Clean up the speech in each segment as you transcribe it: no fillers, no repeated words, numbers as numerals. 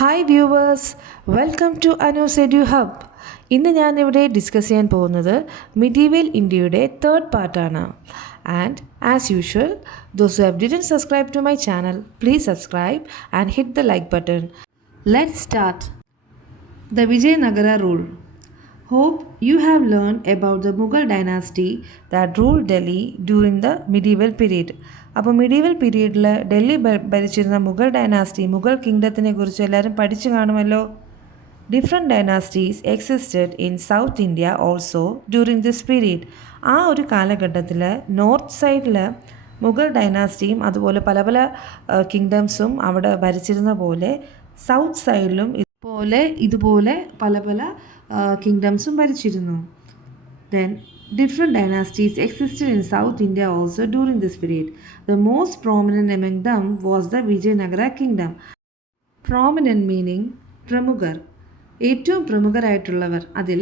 Hi viewers, welcome to Anu's edu hub. ഇന്ന് ഞാനിവിടെ discuss ചെയ്യാൻ പോകുന്നത് മിഡീവൽ ഇന്ത്യയുടെ തേർഡ് പാർട്ടാണ്. And as usual, those who have didn't subscribe to my channel, please subscribe and hit the like button. Let's start. The Vijayanagara rule. Hope you have learned about the Mughal dynasty that ruled Delhi during the medieval period. അപ്പോൾ medieval പീരീഡിൽ ഡൽഹി ഭരിച്ചിരുന്ന Mughal dynasty, Mughal കിങ്ഡത്തിനെ കുറിച്ച് എല്ലാവരും പഠിച്ചു കാണുമല്ലോ. Different dynasties existed in south India also during this period. ആ ഒരു കാലഘട്ടത്തിൽ നോർത്ത് സൈഡിൽ മുഗൾ ഡൈനാസ്റ്റിയും അതുപോലെ പല പല കിങ്ഡംസും അവിടെ ഭരിച്ചിരുന്ന പോലെ സൗത്ത് സൈഡിലും ഇതുപോലെ പല പല കിങ്ഡംസും ഭരിച്ചിരുന്നു. Then different dynasties existed in South India also during this period. The most prominent among them was the Vijayanagara kingdom. Prominent meaning പ്രമുഖർ, ഏറ്റവും പ്രമുഖരായിട്ടുള്ളവർ. അതിൽ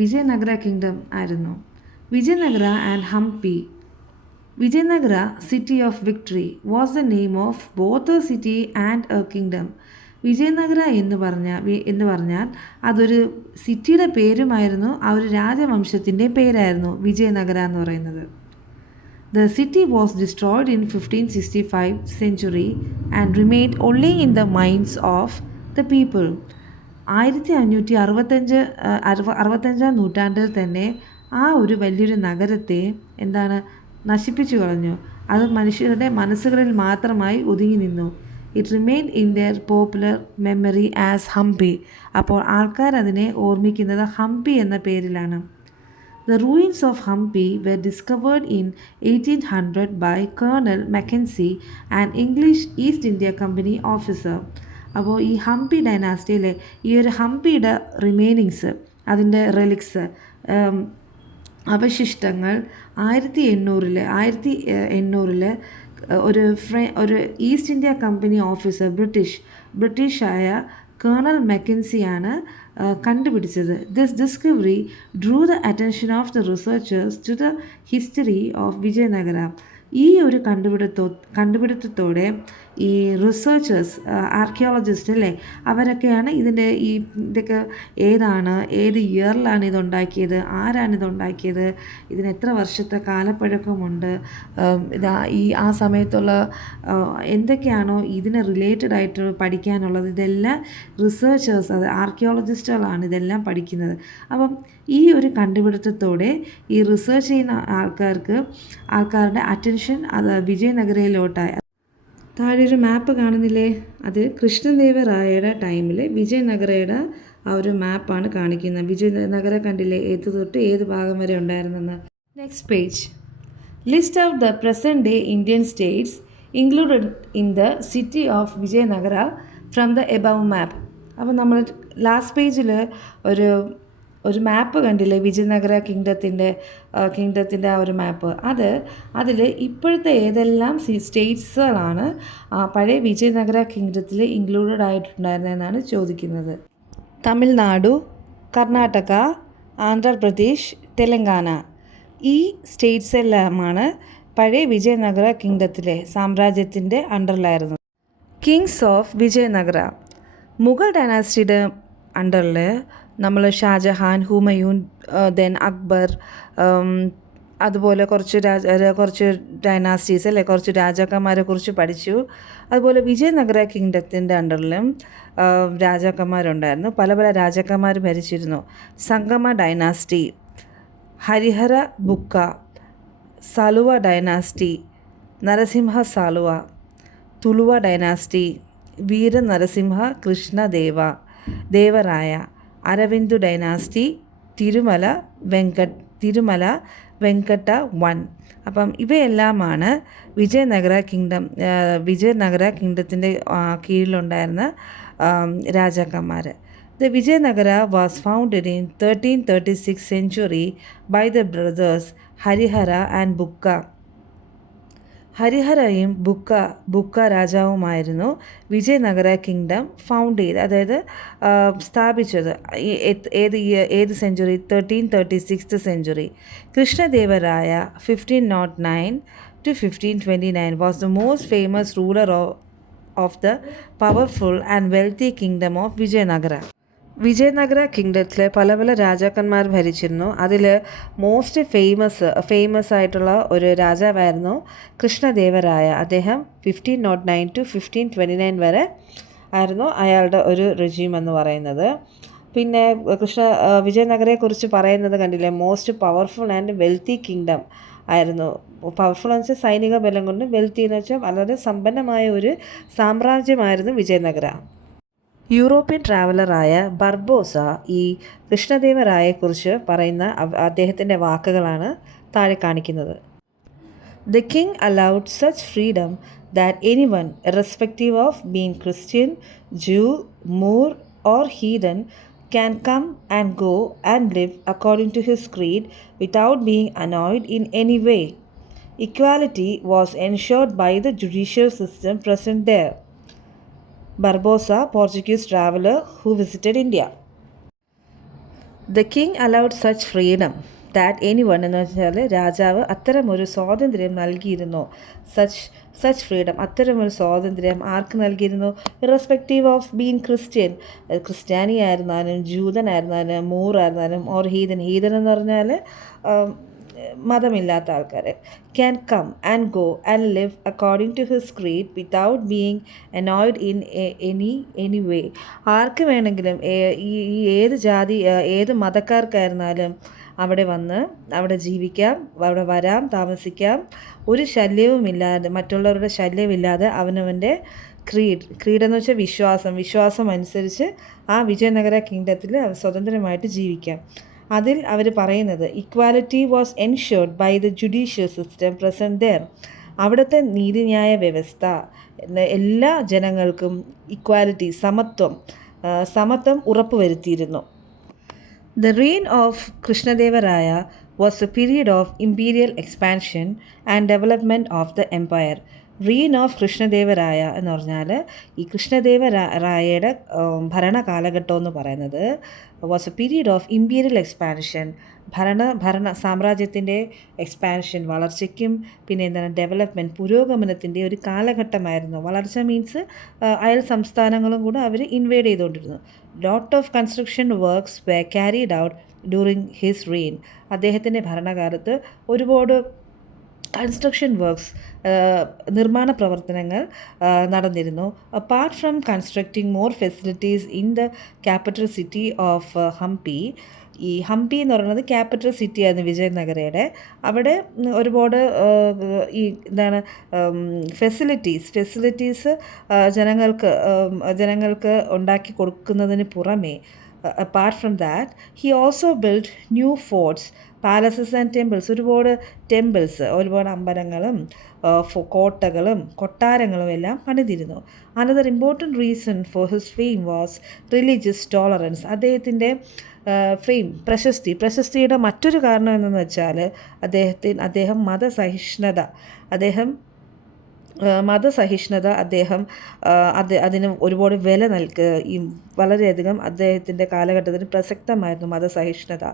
വിജയനഗര കിങ്ഡം ആയിരുന്നു. Vijayanagara and Hampi. Vijayanagara, city of victory, was the name of both a city and a kingdom. Vijayanagara എന്ന് പറഞ്ഞാൽ അതൊരു സിറ്റിയുടെ പേരുമായിരുന്നു, ആ ഒരു രാജവംശത്തിൻ്റെ പേരായിരുന്നു വിജയനഗര എന്ന് പറയുന്നത്. The city was destroyed in 1565 century and remained only in the minds of the people. 1565 നൂറ്റാണ്ടിൽ തന്നെ ആ ഒരു വലിയൊരു നഗരത്തെ നശിപ്പിച്ചു കളഞ്ഞു. അത് മനുഷ്യരുടെ മനസ്സുകളിൽ മാത്രമായി ഒതുങ്ങി നിന്നു. It remained in their popular memory as Hampi. അപ്പോൾ ആൾക്കാർ അതിനെ ഓർമ്മിക്കുന്നത് ഹംപി എന്ന പേരിലാണ്. The ruins of Hampi were discovered in 1800 by colonel Mackenzie and English East India Company officer. അപ്പോൾ ഈ ഹംപി ഡൈനാസ്റ്റിയിലെ ഈ ഒരു ഹംപിയുടെ റിമൈനിങ്സ്, അതിൻ്റെ റെലിക്സ്, അവശിഷ്ടങ്ങൾ 1800 ഒരു ഈസ്റ്റ് ഇന്ത്യ കമ്പനി ഓഫീസർ ബ്രിട്ടീഷായ കേണൽ മെക്കൻസിയാണ് കണ്ടുപിടിച്ചത്. This discovery drew the attention of the researchers to the history of Vijayanagara. ഈ ഒരു കണ്ടുപിടുത്തത്തോടെ ഈ റിസർച്ചേഴ്സ്, ആർക്കിയോളജിസ്റ്റ് അല്ലേ, അവരൊക്കെയാണ് ഇതൊക്കെ ഏത് ഇയറിലാണ് ഇതുണ്ടാക്കിയത്, ആരാണിതുണ്ടാക്കിയത്, ഇതിന് എത്ര വർഷത്തെ കാലപ്പഴക്കമുണ്ട്, ആ സമയത്തുള്ള എന്തൊക്കെയാണോ ഇതിന് റിലേറ്റഡ് ആയിട്ട് പഠിക്കാനുള്ളത്, ഇതെല്ലാം റിസർച്ചേഴ്സ്, അത് ആർക്കിയോളജിസ്റ്റുകളാണ് ഇതെല്ലാം പഠിക്കുന്നത്. അപ്പം ഈ ഒരു കണ്ടുപിടുത്തത്തോടെ ഈ റിസർച്ച് ചെയ്യുന്ന ആൾക്കാരുടെ അറ്റൻഷൻ അത് വിജയനഗരയിലോട്ടായി. താഴെ ഒരു മാപ്പ് കാണുന്നില്ലേ, അത് കൃഷ്ണദേവരായയുടെ ടൈമിൽ വിജയനഗരയുടെ ആ ഒരു മാപ്പാണ് കാണിക്കുന്നത്. വിജയനഗര കണ്ടില്ലേ, ഏത് തൊട്ട് ഏത് ഭാഗം വരെ ഉണ്ടായിരുന്നെന്ന്. Next page. List out the present day Indian states included in the city of Vijayanagara from the above map. അപ്പോൾ നമ്മൾ ലാസ്റ്റ് പേജിൽ ഒരു മാപ്പ് കണ്ടില്ലേ, വിജയനഗര കിങ്ഡത്തിൻ്റെ ആ ഒരു മാപ്പ്. അതിൽ ഇപ്പോഴത്തെ ഏതെല്ലാം സ്റ്റേറ്റ്സുകളാണ് പഴയ വിജയനഗര കിങ്ഡത്തിൽ ഇൻക്ലൂഡഡ് ആയിട്ടുണ്ടായിരുന്നതെന്നാണ് ചോദിക്കുന്നത്. തമിഴ്നാടു, കർണാടക, ആന്ധ്രാപ്രദേശ്, തെലങ്കാന. ഈ സ്റ്റേറ്റ്സ് എല്ലാമാണ് പഴയ വിജയനഗര കിങ്ഡത്തിലെ സാമ്രാജ്യത്തിൻ്റെ അണ്ടറിലായിരുന്നത്. Kings of Vijayanagara. മുഗൾ ഡൈനാസ്റ്റിയുടെ അണ്ടറിൽ നമ്മൾ ഷാജഹാൻ, ഹുമയൂൺ, ദെൻ അക്ബർ, അതുപോലെ കുറച്ച് ഡൈനാസ്റ്റീസ് അല്ലേ, കുറച്ച് രാജാക്കന്മാരെ കുറിച്ച് പഠിച്ചു. അതുപോലെ വിജയനഗര കിങ്ഡത്തിൻ്റെ അണ്ടറിലും രാജാക്കന്മാരുണ്ടായിരുന്നു. പല പല രാജാക്കന്മാർ ഭരിച്ചിരുന്നു. സംഗമ dynasty, Harihara Bukka, Saluva dynasty, Narasimha Saluva, Tuluva dynasty, Vira Narasimha Krishnadevaraya, Aravindu dynasty, Tirumala Venkata 1. അപ്പം ഇവയെല്ലാമാണ് വിജയനഗര കിങ്ഡത്തിൻ്റെ കീഴിലുണ്ടായിരുന്ന രാജാക്കന്മാർ. The Vijayanagara was founded in 1336 century by the brothers Harihara and Bukka. ഹരിഹരയും ബുക്ക രാജാവുമായിരുന്നു വിജയനഗര കിങ്ഡം ഫൗണ്ട് ചെയ്ത്, അതായത് സ്ഥാപിച്ചത്. ഏത് century? 1336 century. Krishnadevaraya 1509 to 1529 was the most famous ruler of the powerful and wealthy kingdom of Vijayanagara. Vijayanagara കിങ്ഡത്തിൽ പല പല രാജാക്കന്മാർ ഭരിച്ചിരുന്നു. അതിൽ മോസ്റ്റ് ഫേമസ് ആയിട്ടുള്ള ഒരു രാജാവായിരുന്നു കൃഷ്ണദേവരായ. അദ്ദേഹം 1509 to 1529 വരെ ആയിരുന്നു അയാളുടെ ഒരു റെജീം എന്ന് പറയുന്നത്. പിന്നെ വിജയനഗരയെക്കുറിച്ച് പറയുന്നത് കണ്ടില്ലേ, most powerful and wealthy kingdom ആയിരുന്നു. പവർഫുൾ എന്ന് വെച്ചാൽ സൈനിക ബലം കൊണ്ട്, വെൽത്തി എന്ന് വെച്ചാൽ വളരെ സമ്പന്നമായ ഒരു സാമ്രാജ്യമായിരുന്നു വിജയനഗര. യൂറോപ്യൻ ട്രാവലറായ ബർബോസ ഈ കൃഷ്ണദേവരായെക്കുറിച്ച് പറയുന്ന അദ്ദേഹത്തിൻ്റെ വാക്കുകളാണ് താഴെ കാണിക്കുന്നത്. The king allowed such freedom that anyone, irrespective of being Christian, Jew, Moor or heathen, can come and go and live according to his creed without being annoyed in any way. Equality was ensured by the judicial system present there. Barbosa, Portuguese traveler who visited India. The king allowed such freedom that anyone എന്ന് വെച്ചാൽ രാജാവ് അത്തരമൊരു സ്വാതന്ത്ര്യം നൽകിയിരുന്നു. Such freedom, അത്തരമൊരു സ്വാതന്ത്ര്യം ആർക്ക് നൽകിയിരുന്നു? Irrespective of being Christian, ക്രിസ്ത്യാനി ആയിരുന്നാലും ജൂതനായിരുന്നാലും മൂറായിരുന്നാലും ഓർ ഹീതൻ എന്ന് പറഞ്ഞാൽ മതമില്ലാത്ത ആൾക്കാർ, can come and go and live according to his creed without being annoyed in any way. ആർക്ക് വേണമെങ്കിലും ഈ ഏത് ജാതി ഏത് മതക്കാർക്കായിരുന്നാലും അവിടെ വന്ന് അവിടെ ജീവിക്കാം, അവിടെ വരാം, താമസിക്കാം, ഒരു ശല്യവുമില്ലാതെ, മറ്റുള്ളവരുടെ ശല്യമില്ലാതെ അവനവൻ്റെ ക്രീഡ് എന്ന് വെച്ചാൽ വിശ്വാസം അനുസരിച്ച് ആ വിജയനഗര കിങ്ഡത്തിൽ സ്വതന്ത്രമായിട്ട് ജീവിക്കാം. അതിൽ അവർ പറയുന്നത് equality was ensured by the judicial system present there. അവിടുത്തെ നീതിന്യായ വ്യവസ്ഥ എല്ലാ ജനങ്ങൾക്കും ഇക്വാലിറ്റി, സമത്വം ഉറപ്പുവരുത്തിയിരുന്നു. The reign of Krishnadevara was a period of imperial expansion and development of the empire. Reign of Krishnadevaraya എന്ന് പറഞ്ഞാൽ ഈ കൃഷ്ണദേവരായയുടെ ഭരണകാലഘട്ടം എന്ന് പറയുന്നത് was A period of imperial expansion, സാമ്രാജ്യത്തിൻ്റെ എക്സ്പാൻഷൻ, വളർച്ചയ്ക്കും പിന്നെ എന്താണ് ഡെവലപ്മെൻറ്റ്, പുരോഗമനത്തിൻ്റെ ഒരു കാലഘട്ടമായിരുന്നു. വളർച്ച മീൻസ് അയൽ സംസ്ഥാനങ്ങളും കൂടെ അവർ ഇൻവേഡ് ചെയ്തുകൊണ്ടിരുന്നു. Lot of construction works we carried out during his reign. അദ്ദേഹത്തിൻ്റെ ഭരണകാലത്ത് ഒരുപാട് കൺസ്ട്രക്ഷൻ വർക്ക്സ്, നിർമ്മാണ പ്രവർത്തനങ്ങൾ നടന്നിരുന്നു. Apart from constructing more facilities in the capital city of Hampi. ഈ ഹംപി എന്ന് പറയുന്നത് ക്യാപിറ്റൽ സിറ്റി ആയിരുന്നു വിജയനഗരയുടെ. അവിടെ ഒരുപാട് ഈ എന്താണ് ഫെസിലിറ്റീസ് ജനങ്ങൾക്ക് ഉണ്ടാക്കി കൊടുക്കുന്നതിന് പുറമേ, apart from that he also built new forts, palaces and temples. ഒരുപാട് ഒരുപാട് അമ്പലങ്ങളും കോട്ടകളും കൊട്ടാരങ്ങളും എല്ലാം പണിതിരുന്നു. Another important reason for his fame was religious tolerance. അദ്ദേഹത്തിൻ്റെ പ്രശസ്തിയുടെ മറ്റൊരു കാരണം എന്തെന്ന് വെച്ചാൽ അദ്ദേഹം മതസഹിഷ്ണുത അതിന് ഒരുപാട് വില വളരെയധികം അദ്ദേഹത്തിൻ്റെ കാലഘട്ടത്തിന് പ്രസക്തമായിരുന്നു മതസഹിഷ്ണുത.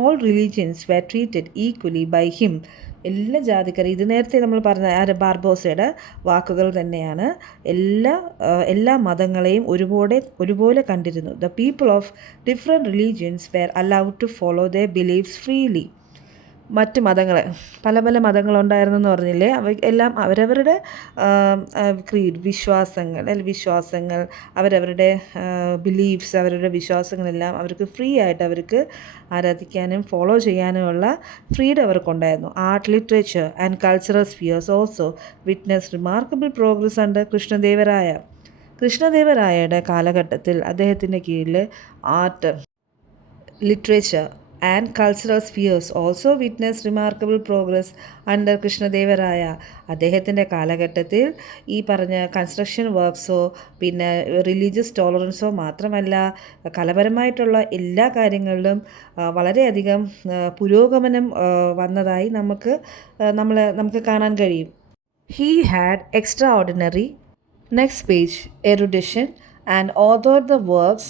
All religions were treated equally by him. എല്ലാ ജാതിക്കാരും, ഇത് നേരത്തെ നമ്മൾ പറഞ്ഞ ബാർബോസയുടെ വാക്കുകൾ തന്നെയാണ്, എല്ലാ മതങ്ങളെയും ഒരുപോലെ കണ്ടിരുന്നു. The people of different religions were allowed to follow their beliefs freely. മറ്റ് മതങ്ങൾ, പല പല മതങ്ങളുണ്ടായിരുന്നു എന്ന് പറഞ്ഞില്ലേ, എല്ലാം അവരവരുടെ വിശ്വാസങ്ങൾ, അവരവരുടെ ബിലീഫ്സ്, അവരുടെ വിശ്വാസങ്ങളെല്ലാം അവർക്ക് ഫ്രീ ആയിട്ട് അവർക്ക് ആരാധിക്കാനും ഫോളോ ചെയ്യാനുമുള്ള ഫ്രീഡം അവർക്കുണ്ടായിരുന്നു. Art, literature and cultural spheres also witness remarkable progress under കൃഷ്ണദേവരായയുടെ കാലഘട്ടത്തിൽ അദ്ദേഹത്തിൻ്റെ കീഴിൽ art, literature and cultural spheres also witnessed remarkable progress under Krishnadevaraya. അദ്ദേഹത്തിൻ്റെ കാലഘട്ടത്തിൽ ഈ പറഞ്ഞ കൺസ്ട്രക്ഷൻ വർക്ക്സോ പിന്നെ റിലീജിയസ് ടോളറൻസോ മാത്രമല്ല, കലാപരമായിട്ടുള്ള എല്ലാ കാര്യങ്ങളിലും വളരെയധികം പുരോഗമനം വന്നതായി നമുക്ക് കാണാൻ കഴിയും. He had extraordinary, next page, erudition and authored the works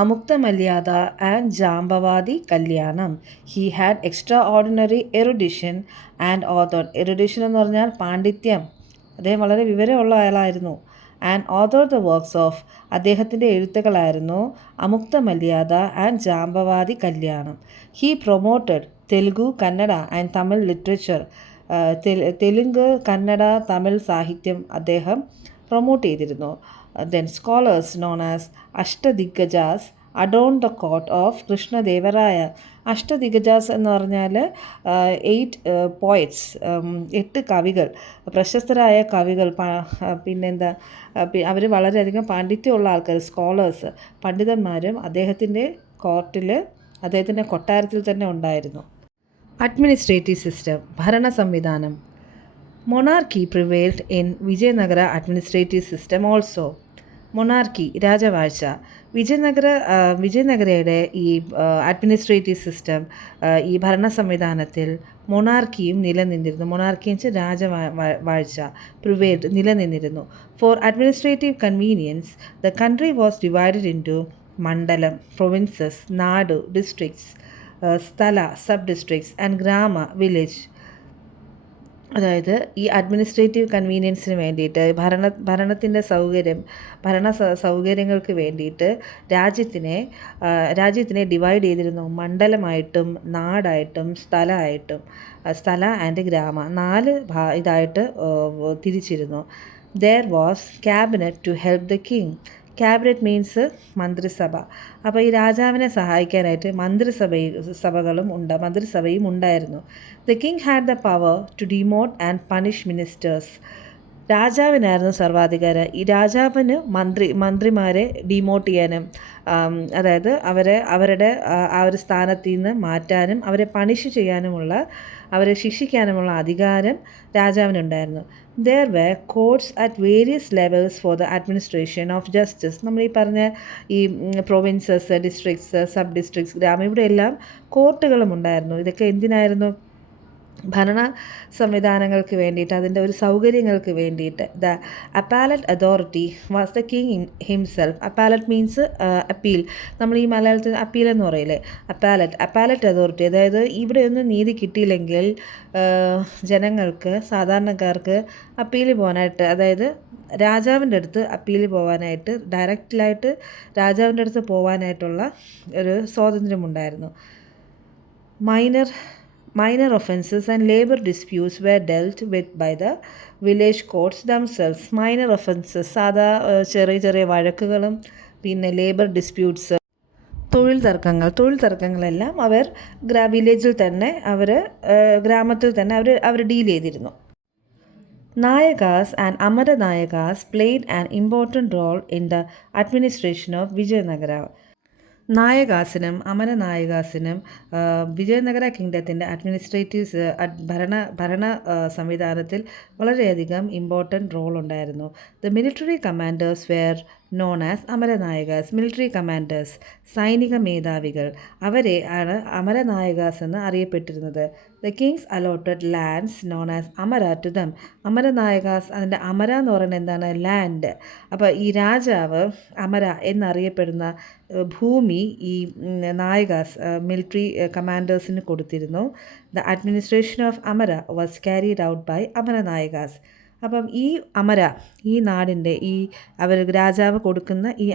Amuktamalyada and Jambavati Kalyanam. He had extraordinary erudition and ഓതോഡ്. എറുഡിഷൻ എന്ന് പറഞ്ഞാൽ പാണ്ഡിത്യം, അദ്ദേഹം വളരെ വിവരമുള്ള ആളായിരുന്നു. And author the works of അദ്ദേഹത്തിൻ്റെ എഴുത്തുകളായിരുന്നു Amuktamalyada and Jambavati Kalyanam. He promoted Telugu, Kannada and Tamil literature. Telugu, Kannada, Tamil സാഹിത്യം അദ്ദേഹം പ്രൊമോട്ട് ചെയ്തിരുന്നു. Then scholars known as Ashtadiggajas adorn the court of Krishnadevaraya. Ashtadiggajas എന്ന് പറഞ്ഞാൽ 8 പോയറ്റ്സ്, 8 കവികൾ, പ്രശസ്തരായ കവികൾ. പിന്നെന്താ, അവർ വളരെയധികം പാണ്ഡിത്യമുള്ള ആൾക്കാർ, സ്കോളേഴ്സ്, പണ്ഡിതന്മാരും അദ്ദേഹത്തിൻ്റെ കോർട്ടിൽ, അദ്ദേഹത്തിൻ്റെ കൊട്ടാരത്തിൽ തന്നെ ഉണ്ടായിരുന്നു. അഡ്മിനിസ്ട്രേറ്റീവ് സിസ്റ്റം, ഭരണ സംവിധാനം. Monarchy prevailed in Vijayanagara administrative system also. Monarchy, രാജവാഴ്ച. വിജയനഗരയുടെ ഈ അഡ്മിനിസ്ട്രേറ്റീവ് സിസ്റ്റം, ഈ ഭരണ സംവിധാനത്തിൽ മൊണാർക്കിയും നിലനിന്നിരുന്നു. മൊണാർക്കി എന്ന് വെച്ചാൽ രാജവാഴ്ച. പ്രിവെയിൽഡ്, നിലനിന്നിരുന്നു. For administrative convenience the country was divided into mandalam, provinces, nadu, districts, sthala, sub districts and grama, village. അതായത് ഈ അഡ്മിനിസ്ട്രേറ്റീവ് കൺവീനിയൻസിന് വേണ്ടിയിട്ട്, ഭരണത്തിൻ്റെ സൗകര്യങ്ങൾക്ക് വേണ്ടിയിട്ട് രാജ്യത്തിനെ ഡിവൈഡ് ചെയ്തിരുന്നു. മണ്ഡലമായിട്ടും നാടായിട്ടും സ്ഥലമായിട്ടും. സ്ഥല ആൻഡ് ഗ്രാമ, 4 ഇതായിട്ട് തിരിച്ചിരുന്നു. There was cabinet to help the king. Cabinet means മന്ത്രിസഭ. അപ്പോൾ ഈ രാജാവിനെ സഹായിക്കാനായിട്ട് മന്ത്രിസഭയും ഉണ്ടായിരുന്നു. The king had the power to demote and punish ministers. രാജാവിനായിരുന്നു സർവാധികാരം. ഈ രാജാവിന് മന്ത്രിമാരെ ഡിമോട്ട് ചെയ്യാനും, അതായത് അവരുടെ ആ ഒരു സ്ഥാനത്ത് നിന്ന് മാറ്റാനും, അവരെ പണിഷ് ചെയ്യാനുമുള്ള, അവരെ ശിക്ഷിക്കാനുമുള്ള അധികാരം രാജാവിനുണ്ടായിരുന്നു. There were courts at various levels for the administration of justice. നമ്മൾ ഈ പറഞ്ഞ ഈ പ്രൊവിൻസസ്, ഡിസ്ട്രിക്ട്സ്, സബ് ഡിസ്ട്രിക്ട്സ്, ഗ്രാമം, ഇവിടെയെല്ലാം കോർട്ടുകളും ഉണ്ടായിരുന്നു. ഇതൊക്കെ എന്തിനായിരുന്നു? ഭരണ സംവിധാനങ്ങൾക്ക് വേണ്ടിയിട്ട്, അതിൻ്റെ ഒരു സൗകര്യങ്ങൾക്ക് വേണ്ടിയിട്ട്. The appellate authority was the king himself. Appellate means appeal. നമ്മൾ ഈ മലയാളത്തിൽ അപ്പീൽ എന്ന് പറയില്ലേ, അപ്പാലറ്റ് അതോറിറ്റി. അതായത് ഇവിടെയൊന്നും നീതി കിട്ടിയില്ലെങ്കിൽ ജനങ്ങൾക്ക്, സാധാരണക്കാർക്ക് അപ്പീൽ പോകാനായിട്ട്, അതായത് രാജാവിൻ്റെ അടുത്ത് അപ്പീൽ പോകാനായിട്ട്, ഡയറക്റ്റിലായിട്ട് രാജാവിൻ്റെ അടുത്ത് പോകാനായിട്ടുള്ള ഒരു സ്വാതന്ത്ര്യമുണ്ടായിരുന്നു. Minor offences and labor disputes were dealt with by the village courts themselves. Minor offences, സാധാ ചെറിയ വഴക്കുകളും പിന്നെ ലേബർ ഡിസ്പ്യൂട്ട്സ്, തൊഴിൽ തർക്കങ്ങളെല്ലാം അവർ വില്ലേജിൽ തന്നെ, ഗ്രാമത്തിൽ തന്നെ അവർ ഡീൽ ചെയ്തിരുന്നു. Nayakas and Amaranayakas played an important role in the administration of Vijayanagara. നായകാസിനും അമരനായകാസിനും വിജയനഗര കിങ്ഡത്തിൻ്റെ ഭരണ സംവിധാനത്തിൽ വളരെയധികം ഇമ്പോർട്ടൻറ്റ് റോൾ ഉണ്ടായിരുന്നു. The military commanders were known as Amaranayakas. Military commanders, സൈനിക മേധാവികൾ, അവരെ ആണ് അമരനായകാസ് എന്ന് അറിയപ്പെട്ടിരുന്നത്. The kings allotted lands known as Amara to them. Amaranayakas, അതിൻ്റെ അമര എന്ന് പറയുന്നത് എന്താണ്? ലാൻഡ്. അപ്പോൾ ഈ രാജാവ് അമര എന്നറിയപ്പെടുന്ന ഭൂമി ഈ നായകാസ്, മിലിറ്ററി കമാൻഡേഴ്സിന് കൊടുത്തിരുന്നു. The administration of Amara was carried out by Amaranayakas. അപ്പം ഈ നാടിൻ്റെ, രാജാവ് കൊടുക്കുന്ന ഈ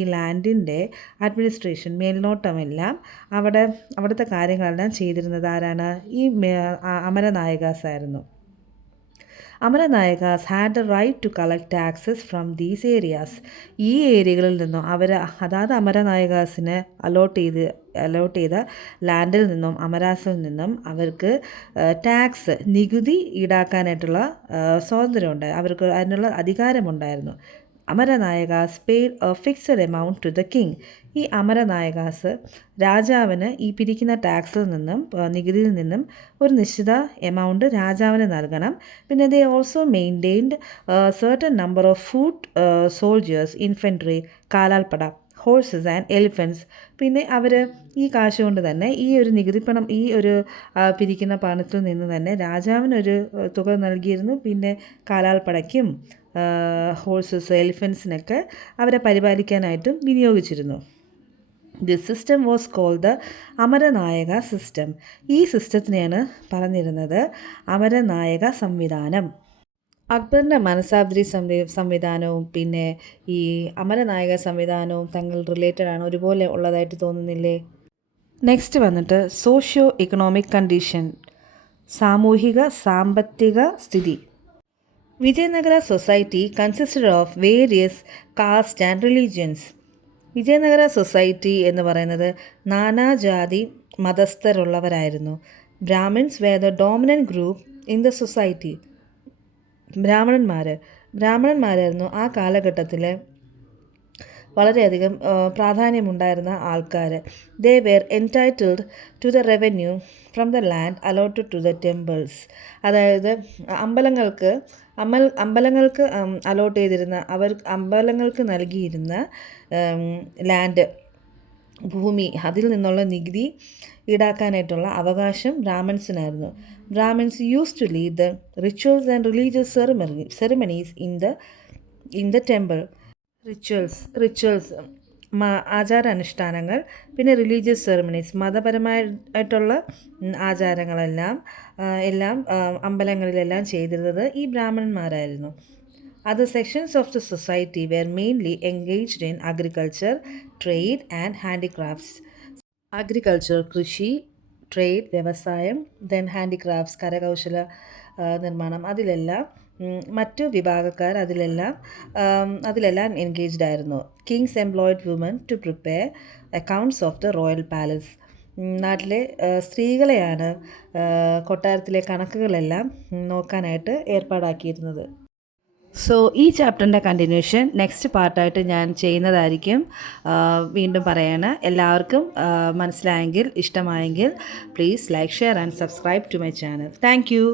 ഈ ലാൻഡിൻ്റെ അഡ്മിനിസ്ട്രേഷൻ, മേൽനോട്ടമെല്ലാം, അവിടുത്തെ കാര്യങ്ങളെല്ലാം ചെയ്തിരുന്നത് ആരാണ്? ഈ അമരനായകാസ് ആയിരുന്നു. Amaranayakas had the right to collect taxes from these areas. ഈ ഏരിയകളിൽ നിന്നും അതാത് അമരനായകാസിന് അലോട്ട് ചെയ്ത ലാൻഡിൽ നിന്നും, അമരാസിൽ നിന്നും അവർക്ക് നികുതി ഈടാക്കാനായിട്ടുള്ള സ്വാതന്ത്ര്യമുണ്ടായി, അവർക്ക് അതിനുള്ള അധികാരമുണ്ടായിരുന്നു. Amaranayakas paid a fixed amount to the king. ഈ അമരനായകാസ് രാജാവിന് ഈ പിരിക്കുന്ന ടാക്സിൽ നിന്നും, നികുതിയിൽ നിന്നും ഒരു നിശ്ചിത എമൗണ്ട് രാജാവിന് നൽകണം. പിന്നെ they also maintained certain number of foot soldiers, infantry, കാലാൾപ്പട, ഹോഴ്സസ് ആൻഡ് എലിഫൻസ്. പിന്നെ അവർ ഈ കാശ് കൊണ്ട് തന്നെ, ഈ ഒരു നികുതിപ്പണം, ഈ ഒരു പിരിക്കുന്ന പണത്തിൽ നിന്ന് തന്നെ രാജാവിനൊരു തുക നൽകിയിരുന്നു. പിന്നെ കാലാൾപ്പടയ്ക്കും ഹോഴ്സസ്, എലിഫൻസിനൊക്കെ അവരെ പരിപാലിക്കാനായിട്ടും വിനിയോഗിച്ചിരുന്നു. This system was called the Amaranayaka system. ഈ സിസ്റ്റത്തിനെയാണ് പറഞ്ഞിരുന്നത് അമരനായക സംവിധാനം. അക്ബറിൻ്റെ മനസാദ്രി സംവിധാനവും പിന്നെ ഈ അമരനായക സംവിധാനവും തങ്ങൾ റിലേറ്റഡ് ആണ്, ഒരുപോലെ ഉള്ളതായിട്ട് തോന്നുന്നില്ലേ? നെക്സ്റ്റ് വന്നിട്ട് സോഷ്യോ ഇക്കണോമിക് കണ്ടീഷൻ, സാമൂഹിക സാമ്പത്തിക സ്ഥിതി. Vijayanagara society consisted of various caste and religions. Vijayanagara society എന്ന് പറയുന്നത് നാനാജാതി മതസ്ഥരുള്ളവരായിരുന്നു. Brahmins were the dominant group in the society. ബ്രാഹ്മണന്മാരായിരുന്നു ആ കാലഘട്ടത്തിൽ വളരെയധികം പ്രാധാന്യമുണ്ടായിരുന്ന ആൾക്കാർ. They were entitled to the revenue from the land allotted to the temples. അതായത് അമ്പലങ്ങൾക്ക് അലോട്ട് ചെയ്തിരുന്ന, അമ്പലങ്ങൾക്ക് നൽകിയിരുന്ന ലാൻഡ്, ഭൂമി, അതിൽ നിന്നുള്ള നികുതി ഈടാക്കാനായിട്ടുള്ള അവകാശം ബ്രാഹ്മൺസിനായിരുന്നു. Brahmins use to lead the rituals and religious ceremonies in the temple. Rituals ആചാരാനുഷ്ഠാനങ്ങൾ, പിന്നെ റിലീജിയസ് സെറിമണീസ് മതപരമായിട്ടുള്ള ആചാരങ്ങളെല്ലാം അമ്പലങ്ങളിലെല്ലാം ചെയ്തിരുന്നത് ഈ ബ്രാഹ്മണന്മാരായിരുന്നു. Other sections of the society were mainly engaged in agriculture, trade and handicrafts. Agriculture, കൃഷി, ട്രേഡ്, വ്യവസായം, ദെൻ ഹാൻഡിക്രാഫ്റ്റ്സ്, കരകൗശല നിർമ്മാണം, മറ്റു വിഭാഗക്കാർ അതിലെല്ലാം എൻഗേജ്ഡ് ആയിരുന്നു. Kings employed women to prepare accounts of the royal palace. നാട്ടിലെ സ്ത്രീകളെയാണ് കൊട്ടാരത്തിലെ കണക്കുകളെല്ലാം നോക്കാനായിട്ട് ഏർപ്പാടാക്കിയിരുന്നത്. സോ ഈ ചാപ്റ്ററിൻ്റെ കണ്ടിന്യൂഷൻ നെക്സ്റ്റ് പാർട്ടായിട്ട് ഞാൻ ചെയ്യുന്നതായിരിക്കും. വീണ്ടും പറയാണ്, എല്ലാവർക്കും മനസ്സിലായെങ്കിൽ, ഇഷ്ടമായെങ്കിൽ please like, share and subscribe to my channel. Thank U.